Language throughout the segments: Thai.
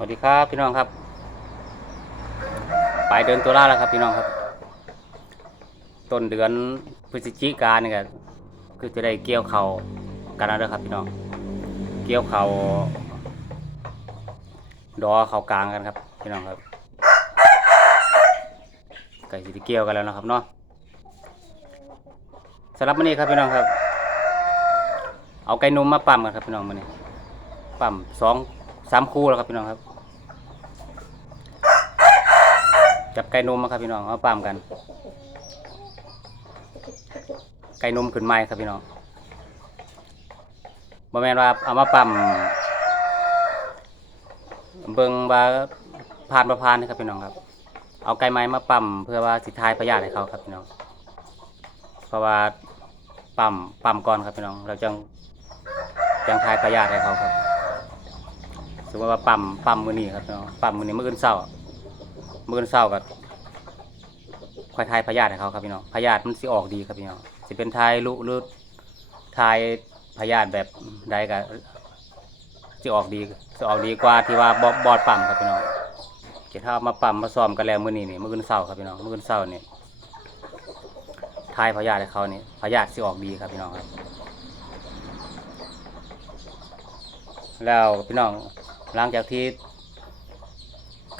วัสดีครับพี่น้องครับไปเดินตัวล่าแล้วครับพี่น้องครับ ต้นเดือนพฤศจิกายนนี่ก็คือจะได้เกี่ยวเขากันแล้วครับพี่น้อง เกี่ยวเขาดอเขากลางกันครับพี่น้องครับไก่สิได้เกี่ยวกันแล้วนะครับเนาะสำหรับวันนี้ครับพี่น้องครับ เอาไก่นมมาปั่มกันครับพี่น้องมื้อนี้ปั่มสอง สามคู่แล้วครับพี่น้องครับ จับไก่นมมาครับพี่น้องเอาปามกัน ไก่นมขึ้นไม้ครับพี่น้องบ่แม่นว่าเอามาปั่มเบิ่งว่าผ่านประพานนะครับพี่น้องครับ เอาไก่ไม้มาปั่มเพื่อว่าสิทายพยาธิให้เขาครับพี่น้อง เพราะว่าปั่มปั่มก่อนครับพี่น้อง เราจังจังทายพยาธิให้เขาครับ สมมติว่าปั่มปั่มมือนี้ครับพี่น้องปั่มมือนี้มื้ออื่นเช้ามื้ออนเช้าก็ค่อยไทยพยาธิเขาครับพี่น้องพยาธิมันสิออกดีครับพี่น้องสิเป็นไทยลุหรือทยพยาธิแบบใดก็สิออกดีสิออกดีกว่าที่ว่าบอบอดปั๊มครับพี่น้องเดี๋ยวถ้ามาปั๊มมาซ้อมกันแล้วมื้อนี้นี่มื้ออนเช้าครับพี่น้องมื้ออนเช้านี่ไทยพยาธิเขานี่พยาธิสิออกดีครับพี่น้องครับแล้วพี่น้อง หลังจากที่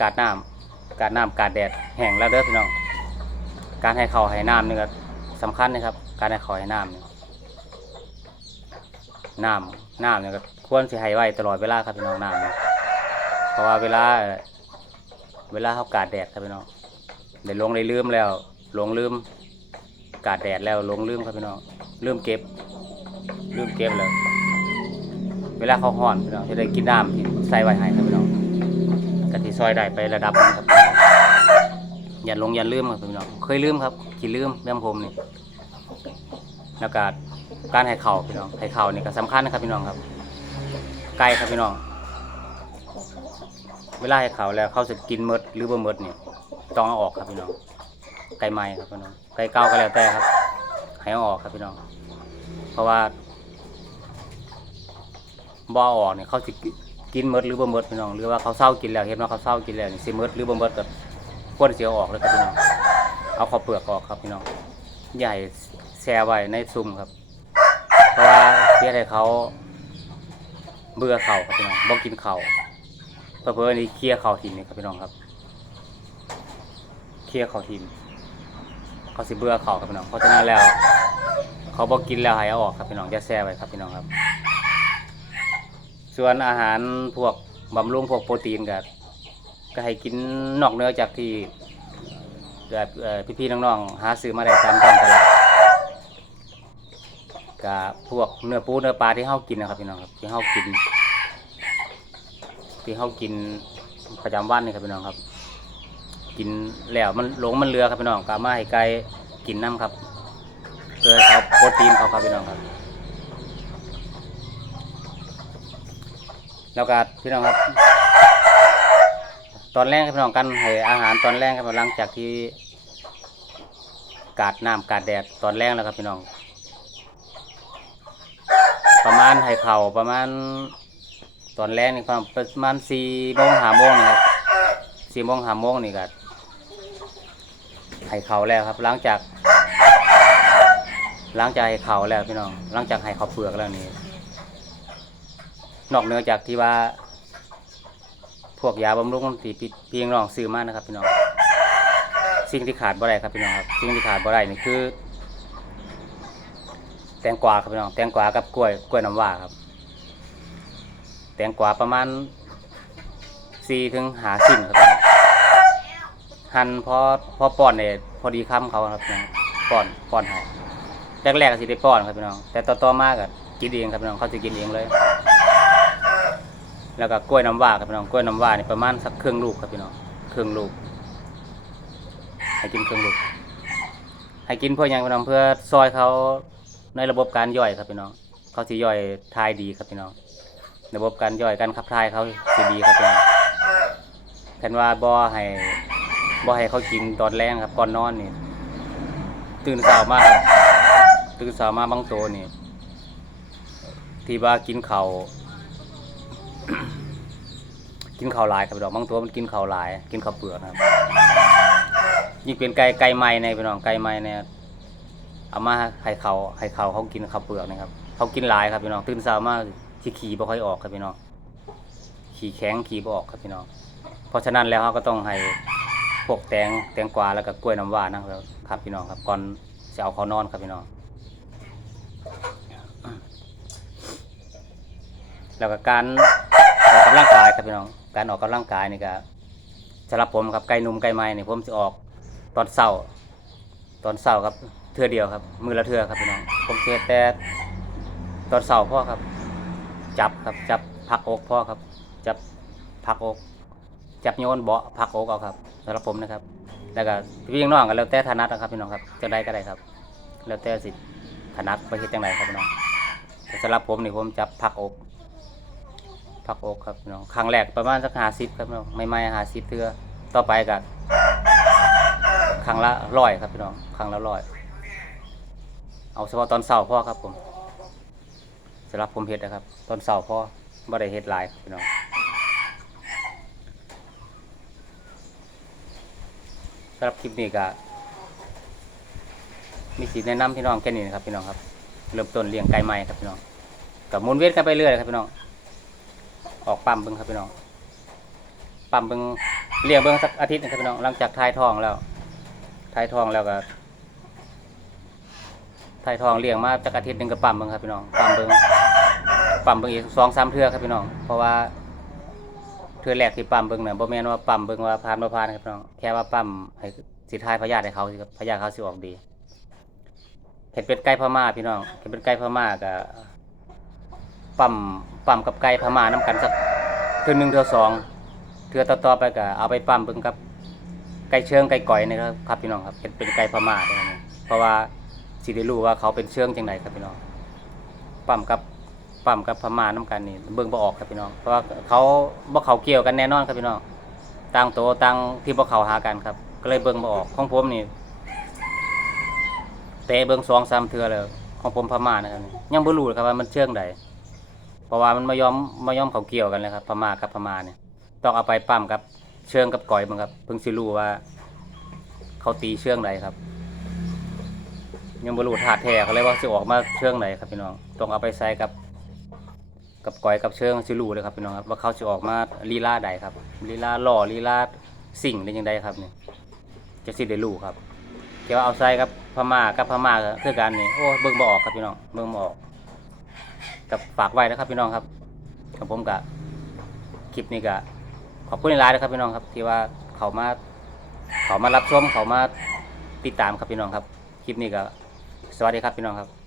กาดน้ำการน้ำการแดดแห้งแล้วเด้อพี่น้อง การให้เขาให้น้ำนี่ก็สำคัญนะครับ การให้เขาให้น้ำนี่น้ำน้ำเนี่ยก็ควรสิให้ไว้ตลอดเวลาครับพี่น้องน้ำเพราะว่าเวลา เวลาเขากาดแดดครับพี่น้องได้ลงได้ลืมแล้วลงลืม กาดแดดแล้วลงลืมครับพี่น้องลืมเก็บลืมเก็บแล้วเวลาเขาห่อนพี่น้องจะได้กินน้ำที่ ใส่ไว้ให้ครับพี่น้องกะทิซอยได้ไประดับนึงครับอย่าลงอย่าลืมครับพี่น้องเคยลืมครับขี้ลืมเรื่องผมนี่แล้วก็การให้เข่าพี่น้องให้เข่านี่ก็สำคัญนะครับพี่น้องครับ ไก่ครับพี่น้อง เวลาให้เข่าแล้วเขาจะกินมดหรือบ่มดนี่ต้องเอาออกครับพี่น้อง ไก่ใหม่ครับพี่น้อง ไก่เก่าก็แล้วแต่ครับ ให้เอาออกครับพี่น้อง เพราะว่าบ่อออกเนี่ยเขาจะ กินหมดหรือบ่หมดพี่น้องหรือว่าเขาเศร้ากินแล้วเห็นว่าเขาเศร้ากินแล้วนี่สิหมดหรือบ่หมดก็ควรสิเออกเลยครับพี่น้องเอาข้าวเปลือกออกครับพี่น้องใหญ่แช่ไว้ในซุ่มครับเพราะว่าเพื่อให้เขาเบื่อเข่าครับพี่น้องบ่กินเข่าวเพื่อนี่เคลียร์เข่าทิมนี่ครับพี่น้องครับเคลียร์เข่าทิมเขาสิเบื่อเข่าครับพี่น้องเพราะฉะนั้นแล้ว เขาบ่กินแล้วห้เอาออกครับพี่น้องจะแช่ไว้ครับพี่น้องครับ ส่วนอาหารพวกบำรุงพวกโปรตีนก็ก็ให้กินนอกเหนื้อจากที่แบบพี่ๆน้องๆหาซื้อมาได้ตามท้องตลาดกับพวกเนื้อปูเนื้อปลาที่เฮากินนะครับพี่น้องครับที่เฮากิน ที่เฮากินประจำวันนี่ครับพี่น้องครับ กินแล้วมันหลงมันเรือครับพี่น้องก็เอามาให้ไก่กินน้ำครับเพื่อเขาโปรตีนเขาครับพี่น้องครับ แล้วก็พี่น้องครับ ตอนแรกครับพี่น้องกันให้อาหารตอนแรกครับหลังจากที่กาดน้ำกาดแดดตอนแรกแล้วครับพี่น้อง ประมาณให้เข่าประมาณตอนแรกนี่ครับประมาณสี่โมงหาโมงนะครับสี่โมงหาโมงนี่ก็ให้เขาแล้วครับ หลังจาก หลังจากให้เขาแล้วพี่น้อง หลังจากให้เขาเปลือกแล้วนี่ นอกเหนือจากที่ว่า พวกยาบำรุงที่พี่พี่น้องซื้อมากนะครับ พี่น้องสิ่งที่ขาดบ่ได้ครับพี่น้องครับสิ่งที่ขาดบ่ได้นี่คือ แตงกวาครับพี่น้องแตงกวากับกล้วยกล้วยน้ำว้าครับ แตงกวาประมาณสี่ถึงหาสิ่งครับพี่น้องหั่นพอพอป้อนเนี่ยพอดีคำเขาครับพี่น้องป้อนป้อนให้แรกๆก็สิได้ป้อนครับพี่น้องแต่ต่อๆมาก็กินเองครับพี่น้องเขาจะกินเองเลย แล้วก็กล้วยน้ำว้าครับพี่น้องกล้วยน้ำว้านี่ประมาณสักครึ่งลูกครับพี่น้องครึ่งลูก ให้กินครึ่งลูก ให้กินเพื่อยังพี่น้องเพื่อซอยเขาในระบบการย่อยครับพี่น้อง เขาสิย่อยทายดีครับพี่น้อง ระบบการย่อยการขับถ่ายเขาสิดีครับพี่น้องแทนว่าบ่อให้บ่อให้เขากินตอนแรงครับก่อนนอนนี่ตื่นเช้ามาครับตื่นเช้ามาบางโตวนี่ที่ว่ากินเขาว กินข้าวหลายครับพี่น้องบางตัวมันกินข้าวหลาย กินข้าวเปลือกนะครับยิ่งเป็นไก่ไก่ไม้ในพี่น้องไก่ไม้เนี่ยเอามาให้เขาให้เขาเขากินข้าวเปลือกนะครับเขากินหลายครับพี่น้องตื่นเช้ามาที่ขี่บ่ค่อยออกครับพี่น้องขี่แข็งขี่บ่ออกครับพี่น้องเพราะฉะนั้นแล้วเขาก็ต้องให้พวกแตงแตงกวาแล้วก็กล้วยน้ำว้านะครับครับพี่น้องครับก่อนจะเอาเขานอนครับพี่น้องแล้วก็การ ออกกำลังกายครับพี่น้อง การออกกำลังกายนี่ก็สำหรับผมครับไก่หนุ่มไก่ไม้นี่ผมจะออกตอนเช้า ตอนเช้าครับเทื่อเดียวครับ มือละเทื่อครับพี่น้อง ผมเทแต่ตอนเช้าพ่อครับ จับครับจับพักอกพ่อครับ จับพักอก จับโยนเบาะพักอกเอาครับสำหรับผมนะครับ แล้วก็พี่น้องกันแล้วแต่ถนัดนะครับพี่น้องครับจะได้ก็ได้ครับ แล้วแต่สิถนัดไปเฮ็ดจังไดครับพี่น้องสำหรับผมนี่ผมจับพักอก พักอกครับพี่น้องครั้งแรกประมาณสักหาสิบครับพี่น้องไม่ไม่หาสิบเทือต่อไปกับครั้งละร้อยครับพี่น้องครั้งละร้อยเอาเฉพาะตอนเสาร์พ่อครับผมสำหรับผมเฮ็ดนะครับ ตอนเสาร์พ่อบ่ได้เฮ็ดหลายครับพี่น้องสำหรับคลิปนี้ก็มีสิแนะนำพี่น้องแค่นี้นะครับพี่น้องครับ เริ่มต้นเลี้ยงไก่ใหม่ครับพี่น้องกับมุนเวียนกันไปเรื่อยครับพี่น้อง ออกปั๊มเบิ้งครับพี่น้องปั๊มเบิ้งเลี้ยงเบิ้งสักอาทิตย์นึงครับพี่น้องหลังจากทายทองแล้วทายทองแล้วก็ทายทองเลี้ยงมาจากอาทิตย์หนึ่งก็ปั๊มเบิ้งครับพี่น้องปั๊มเบิ้งปั๊มเบิ้งอีกสองสามเทื่อครับพี่น้อง เพราะว่าเทื่อแรกที่ปั๊มเบิ้งน่ะบ่แม่นว่าปั๊มเบิ้งว่าผ่านบ่ผ่านครับพี่น้องแค่ว่าปั๊มให้สิทายพยาธิให้เขาสิครับพยาธิเขาสิออกดีเห็นเป็นไก่พม่าพี่น้องเห็นเป็นไก่พม่าก็ปั๊ม ปั๊มกับไก่พม่าน้ำกันสักเทือหนึ่งเทือสองเทือต่อๆไปก็เอาไปปั๊มเบิ่งกับไก่เชิงไก่ก่อยนะครับครับพี่น้องครับเป็นเป็นไก่พม่าด้วยนะเพราะว่าสิได้รู้ว่าเขาเป็นเชิงจังไดครับพี่น้องปั๊มกับปั๊มกับพม่าน้ำกันนี่เบิ่งบ่ออกครับพี่น้องเพราะว่าเขาบ่เขาเกี่ยวกันแน่นอนครับพี่น้องต่างโตต่างที่บ่เขาหากันครับ ก็เลยเบิ่งบ่ออกของผมนี่เตะเบิ่งสองสามเทือแล้วของผมพม่านะครับนี่ยังบ่รู้เลยครับว่ามันเชิงใด เพราะว่ามันไม่ยอมไม่ยอมเขาเกี่ยวกันเลยครับพม่ากับพม่าเนี่ยต้องเอาไปปั้มกับ เชิงกับก่อยมึงครับ เพิ่งสิรู้ว่า เขาตีเชิงไหนครับ ยังบรรลุธาตุแท้เขาเลยว่าจะออกมาเชิงไหนครับพี่น้องต้องเอาไปใส่กับ กับก่อยกับเชิงสิรู้เลยครับพี่น้องครับว่าเขาจะออกมาลีลาใดครับลีลาหล่อลีลาสิ่งได้ยังไงครับเนี่ยจะสิได้รู้ครับเกี่ยวเอาใส่กับพม่ากับพม่าคือกันนี่โอ้เบิ่งบ่ออกครับพี่น้องเบิ่งบ่ออก กับฝากไว้นะครับพี่น้องครับกับผมกับคลิปนี้ก็ขอบคุณหลายนะครับพี่น้องครับ ที่ว่าเขามาเขามารับชมเขามาติดตามครับพี่น้องครับ คลิปนี้ก็สวัสดีครับพี่น้องครับ